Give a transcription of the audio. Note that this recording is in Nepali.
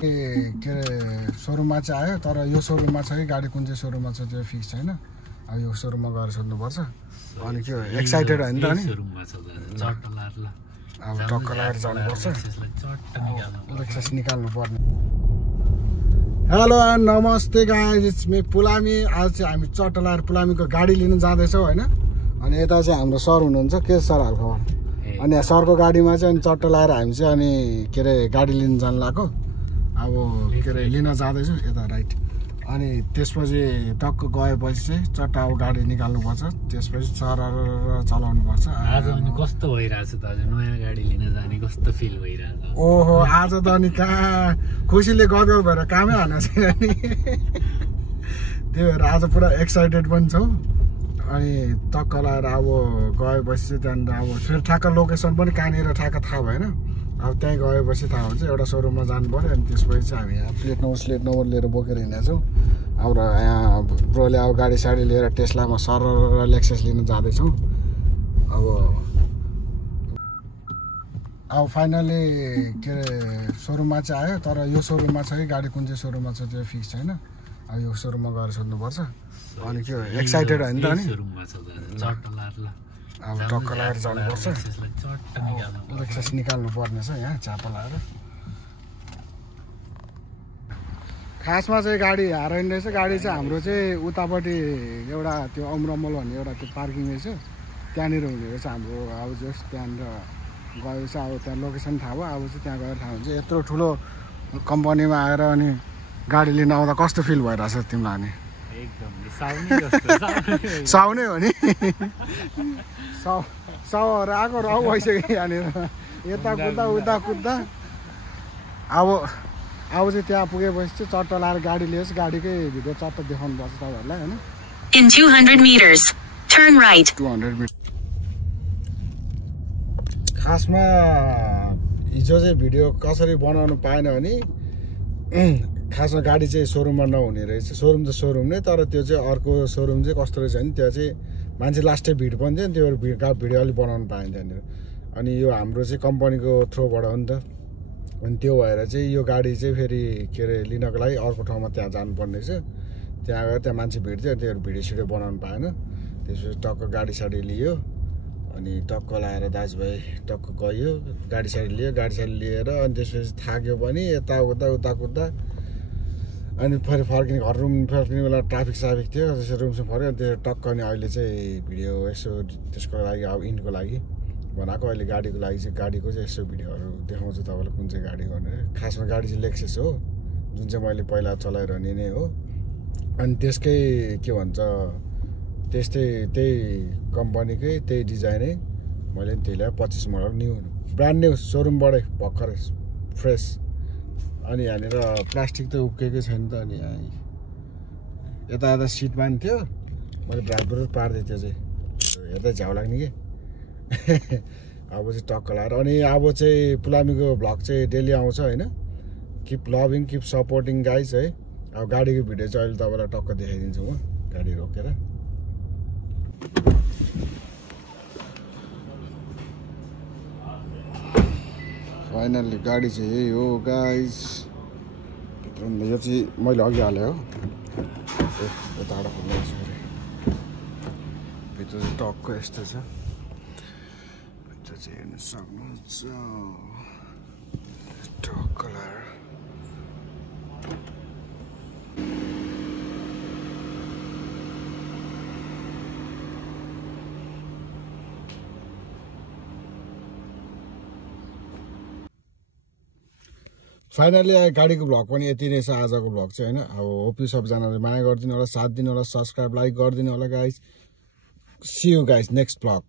के अरे सोरुममा चाहिँ आयो, तर यो सोरुममा छ कि गाडी कुन चाहिँ सोरुममा छ त्यो फिक्स छैन। अब यो सोरुममा गएर सोध्नुपर्छ। अनि के एक्साइटेड होइन त नि? अब टक्क लगाएर जानुपर्छ, एक्सेस निकाल्नु पर्ने। हेलो एन्ड नमस्ते गाइज, इट्स मी पुलामी। आज चाहिँ हामी चट्टा लगाएर पुलामीको गाडी लिन जाँदैछौँ होइन। अनि यता चाहिँ हाम्रो सर हुनुहुन्छ, के सर हालखबर? अनि यहाँ सरको गाडीमा चाहिँ अनि चट्टा लगाएर हामी चाहिँ अनि के अरे गाडी लिन जानु लाग्यो। अब के अरे लिन जाँदैछु यता राइट। अनि त्यसपछि टक्क गएपछि चाहिँ चट्टा अब गाडी निकाल्नुपर्छ, त्यसपछि सरर चलाउनुपर्छ। आज अनि कस्तो भइरहेछ त? आज नयाँ गाडी लिन जाने कस्तो फिल भइरहेछ? ओहो, आज त अनि कहाँ खुसीले गदगद भएर कामै हाल्न छैन नि। त्यही भएर आज पुरा एक्साइटेड पनि छौँ। अनि टक्क लगाएर अब गएपछि चाहिँ त्यहाँनिर अब फेरि ठ्याक्क लोकेसन पनि कहाँनिर ठ्याक्क थाहा भएन। अब त्यहीँ गएपछि थाहा हुन्छ। एउटा सोरुममा जानु पऱ्यो। अनि त्यसपछि चाहिँ हामी यहाँ प्लेट नम्बर लिएर बोकेर हिँडेको छौँ। अब यहाँ ब्रोले अब गाडी साडी लिएर टेस्लामा सरर लेक्सस लिन जाँदैछौँ। अब फाइनली के अरे सोरुममा चाहिँ आयो, तर यो सोरुममा छ कि गाडी कुन चाहिँ सोरुममा छ त्यो फिक्स छैन। अब यो सोरुममा गएर सोध्नुपर्छ। अनि के एक्साइटेड होइन त नि? अब टक्क लगाएर जानुपर्छ, एक्सेस निकाल्नु पर्ने छ यहाँ चापा लगाएर। खासमा चाहिँ गाडी हाराइन रहेछ। गाडी चाहिँ हाम्रो चाहिँ उतापट्टि एउटा त्यो अमरमल भन्ने एउटा त्यो पार्किङ रहेछ, त्यहाँनिर हुने रहेछ हाम्रो। अब जस्ट त्यहाँनिर गएपछि अब त्यहाँ लोकेसन थाहा भयो। अब चाहिँ त्यहाँ गएर थाहा हुन्छ। यत्रो ठुलो कम्पनीमा आएर अनि गाडी लिन आउँदा कस्तो फिल भइरहेछ तिमीलाई? अनि साउनै हो नि, साउहरू आएको राउ भइसक्यो यहाँनिर, यता कुद्दा उता कुद्दा। अब चाहिँ त्यहाँ पुगेपछि चाहिँ चट्टा लगाएर गाडी लिएपछि गाडीकै भिडियो चट्टा देखाउनु पर्छ तपाईँहरूलाई होइन। In 200 meters, turn right. 200 metre. खासमा हिजो चाहिँ भिडियो कसरी बनाउनु पाएन भने खासमा गाडी चाहिँ सोरुममा नहुने रहेछ। सोरुम त सोरुम नै, तर त्यो चाहिँ अर्को सोरुम चाहिँ कस्तो रहेछ भने त्यहाँ चाहिँ मान्छे लास्टै भिड पनि थियो नि, त्यो भिडियो अलिक बनाउनु पाएन त्यहाँनिर। अनि यो हाम्रो चाहिँ कम्पनीको थ्रोबाट हो नि त। अनि त्यो भएर चाहिँ यो गाडी चाहिँ फेरि के अरे लिनको लागि अर्को ठाउँमा त्यहाँ जानुपर्ने रहेछ। त्यहाँ गएर त्यहाँ मान्छे भिड थियो, त्यो भिडियो सिडियो बनाउनु पाएन। त्यसपछि टक्क गाडी साडी लियो। अनि टक्क लगाएर दाजुभाइ टक्क गयो, गाडी साडी लिएर अनि त्यसपछि थाक्यो पनि यताउता उता कुद्दा। अनि फेरि फर्किने घर रुम फर्किने बेला ट्राफिक थियो, त्यसरी रुमसम्म फर्क्यो। अनि त्यो टक्क अनि अहिले चाहिँ भिडियो यसो त्यसको लागि अब इन्डको लागि बनाएको। अहिले गाडीको लागि चाहिँ गाडीको चाहिँ यसो भिडियोहरू देखाउँछु तपाईँलाई कुन चाहिँ गाडी भनेर। खासमा गाडी चाहिँ लेक्सस हो, जुन चाहिँ मैले पहिला चलाइरहने नै हो। अनि त्यसकै के भन्छ त्यही कम्पनीकै त्यही डिजाइनै मैले त्यही ल्याएँ। 25 मोडल न्यू, ब्रान्ड न्यू, सोरुमबाटै भर्खरै फ्रेस। अनि यहाँनिर प्लास्टिक त उक्केकै छैन त। अनि यता सिट पनि थियो, मैले भ्राटबाट पार्दै थियो चाहिँ हेर्दै झ्याउ लाग्ने कि। अब चाहिँ टक्क लगाएर अनि अब चाहिँ पुलामीको भ्लग चाहिँ डेली आउँछ होइन। Keep loving, keep supporting guys है। अब गाडीको भिडियो चाहिँ अहिले तपाईँलाई टक्क देखाइदिन्छु म गाडी रोकेर। फाइनल्ली गाडी चाहिँ यही हो गाइज। यो चाहिँ मैले अघि हालेँ हो, यताबाट खोल्नुहोस्। भित्र चाहिँ टक्क यस्तो छ, भित्र चाहिँ हेर्नु सक्नुहुन्छ टक्क लगाएर। फाइनली गाडीको भ्लग पनि यति नै छ आजको भ्लग चाहिँ होइन। अब होप यु सबजनाले माया गरिदिनु होला, साथ दिनु होला, सब्सक्राइब लाइक गरिदिनु होला guys. See you guys next vlog.